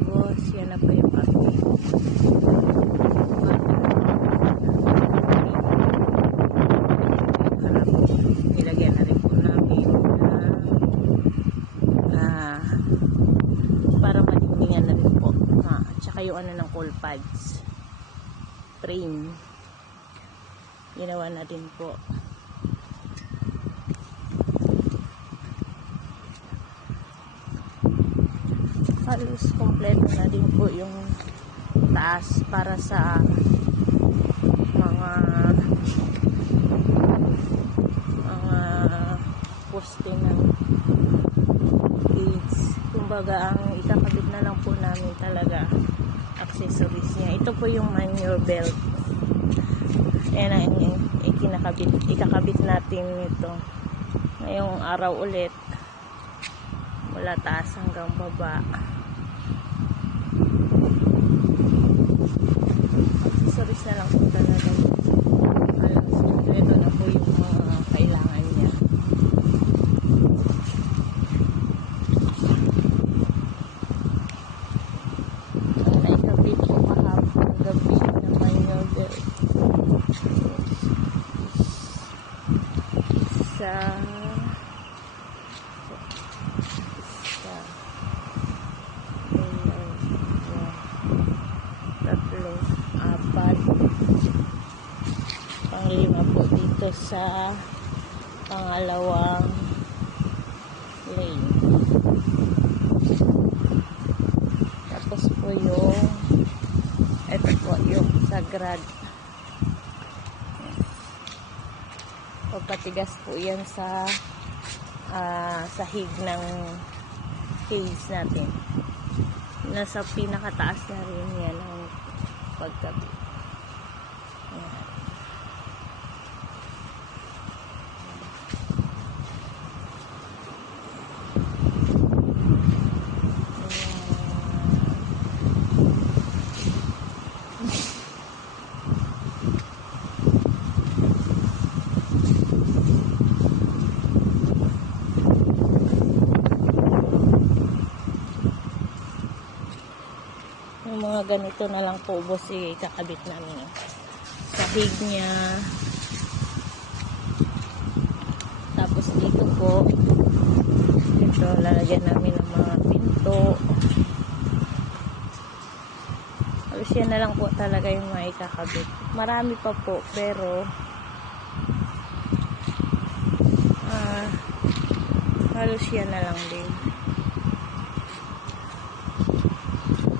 Tapos yan na po yung update. Nilagyan na rin po namin para madingdingan na rin po. At saka yung ano ng coal pads frame ginawa na din po. Halos kompleto na din po yung taas para sa mga poste ng gates. Kumbaga ang ikakabit na lang po namin talaga accessories niya. Ito po yung manure belt. Ayan ang ikakabit natin nito ngayong araw ulit mula taas hanggang baba. Accessories na lang po talaga. Alam mo, ito na po yung mga kailangan niya. Ang naikabit po kahapon gabi naman yung tatlo, apat, panglima po dito sa pangalawang lane. Tapos po yung ito po yung sagrad. Papatigas po yan sa sahig ng cage natin. Nasa pinakataas na rin yan ang pagkabit. Ayan. Yung mga ganito na lang po boss kakabit namin. Sahig niya. Tapos dito po ito lalagyan namin ng mga pinto. Halos yan na lang po talaga yung mga ikakabit. Marami pa po pero halos yan na lang din.